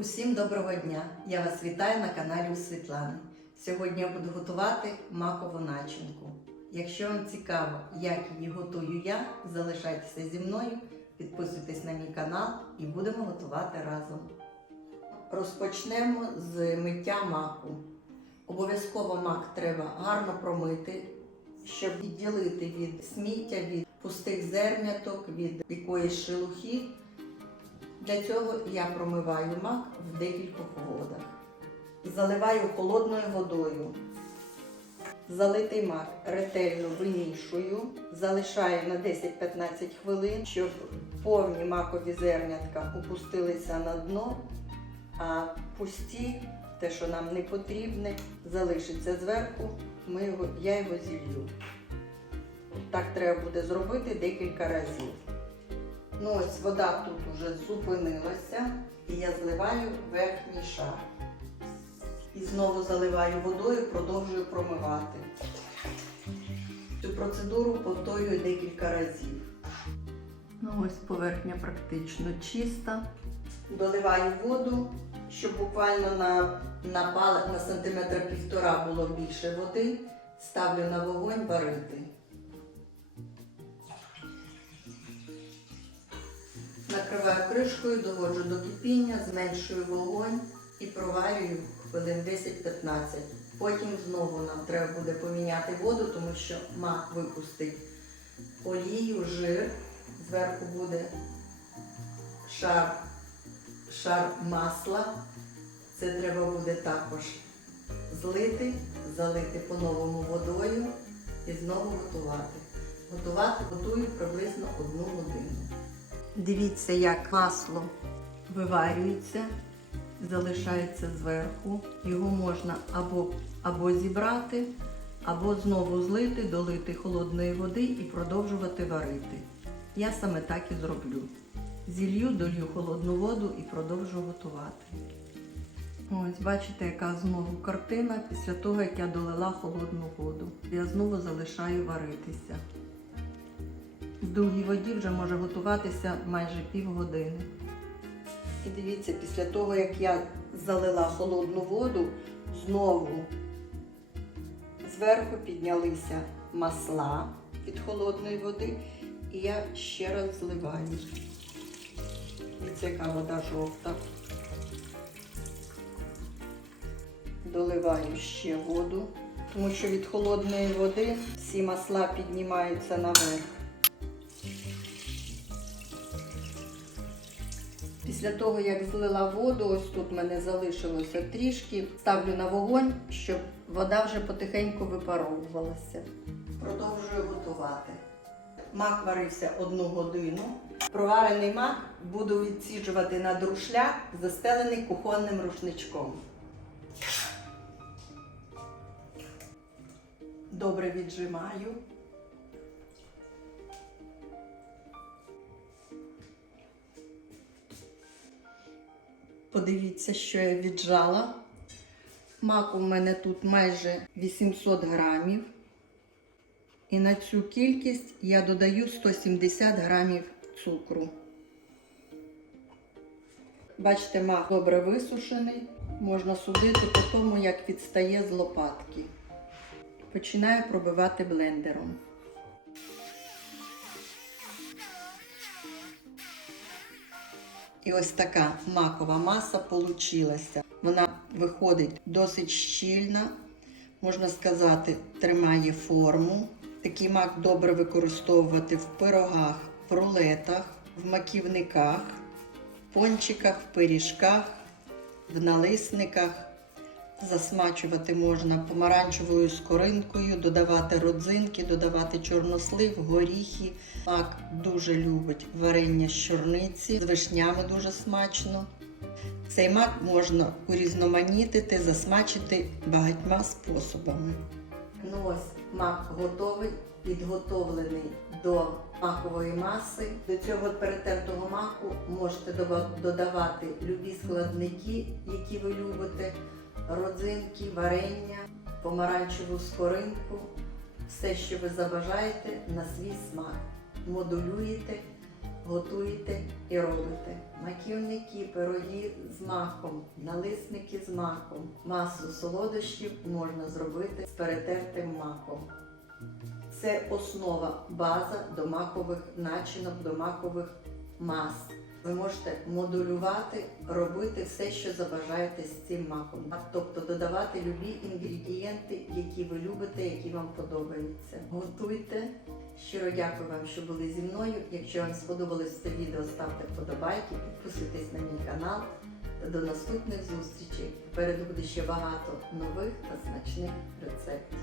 Усім доброго дня! Я вас вітаю на каналі у Світлани. Сьогодні я буду готувати макову начинку. Якщо вам цікаво, як її готую я, залишайтеся зі мною, підписуйтесь на мій канал і будемо готувати разом. Розпочнемо з миття маку. Обов'язково мак треба гарно промити, щоб відділити від сміття, від пустих зерняток, від якоїсь шелухи. Для цього я промиваю мак в декількох водах. Заливаю холодною водою. Залитий мак ретельно вимішую, залишаю на 10-15 хвилин, щоб повні макові зернятка опустилися на дно, а пусті, те, що нам не потрібне, залишиться зверху, ми його, я його зілью. Так треба буде зробити декілька разів. Ну ось вода тут уже зупинилася, і я зливаю верхній шар. І знову заливаю водою, продовжую промивати. Цю процедуру повторюю декілька разів. Ну ось поверхня практично чиста. Доливаю воду, щоб буквально на, на, палець, на сантиметра півтора було більше води. Ставлю на вогонь варити. Накриваю кришкою, доводжу до кипіння, зменшую вогонь і проварюю хвилин 10-15. Потім знову нам треба буде поміняти воду, тому що мак випустить олію, жир, зверху буде шар, шар масла. Це треба буде також злити, залити по-новому водою і знову готувати. Готувати готую приблизно одну годину. Дивіться, як масло виварюється, залишається зверху. Його можна або, або зібрати, або знову злити, долити холодної води і продовжувати варити. Я саме так і зроблю. Зілью, долью холодну воду і продовжу готувати. Ось, бачите, яка знову картина після того, як я долила холодну воду. Я знову залишаю варитися. В другій воді вже може готуватися майже півгодини. І дивіться, після того, як я залила холодну воду, знову зверху піднялися масла від холодної води, і я ще раз зливаю. Дивіться, яка вода жовта. Доливаю ще воду, тому що від холодної води всі масла піднімаються наверх. Після того, як злила воду, ось тут в мене залишилося трішки, ставлю на вогонь, щоб вода вже потихеньку випаровувалася. Продовжую готувати. Мак варився одну годину. Проварений мак буду відсіджувати на друшляк, застелений кухонним рушничком. Добре віджимаю. Подивіться, що я віджала. Мак у мене тут майже 800 грамів. І на цю кількість я додаю 170 грамів цукру. Бачите, мак добре висушений. Можна судити по тому, як відстає з лопатки. Починаю пробивати блендером. І ось така макова маса получилася. Вона виходить досить щільна, можна сказати, тримає форму. Такий мак добре використовувати в пирогах, в рулетах, в маківниках, в пончиках, в пиріжках, в налисниках. Засмачувати можна помаранчевою скоринкою, додавати родзинки, додавати чорнослив, горіхи. Мак дуже любить варення з чорниці, з вишнями дуже смачно. Цей мак можна урізноманітити, засмачити багатьма способами. Ну ось мак готовий, підготовлений до макової маси. До цього перетертого маку можете додавати любі складники, які ви любите родзинки, варення, помаранчеву скоринку, все, що ви забажаєте на свій смак. Модулюєте готуєте і робите. Маківники, пироги з маком, налисники з маком. Масу солодощів можна зробити з перетертим маком. Це основа, база до макових начинок, до макових мас. Ви можете модулювати, робити все, що забажаєте з цим маком. Тобто додавати любі інгредієнти, які ви любите, які вам подобаються. Готуйте. Щиро дякую вам, що були зі мною. Якщо вам сподобалось це відео, ставте вподобайки, підписуйтесь на мій канал. До наступних зустрічей. Попереду буде ще багато нових та смачних рецептів.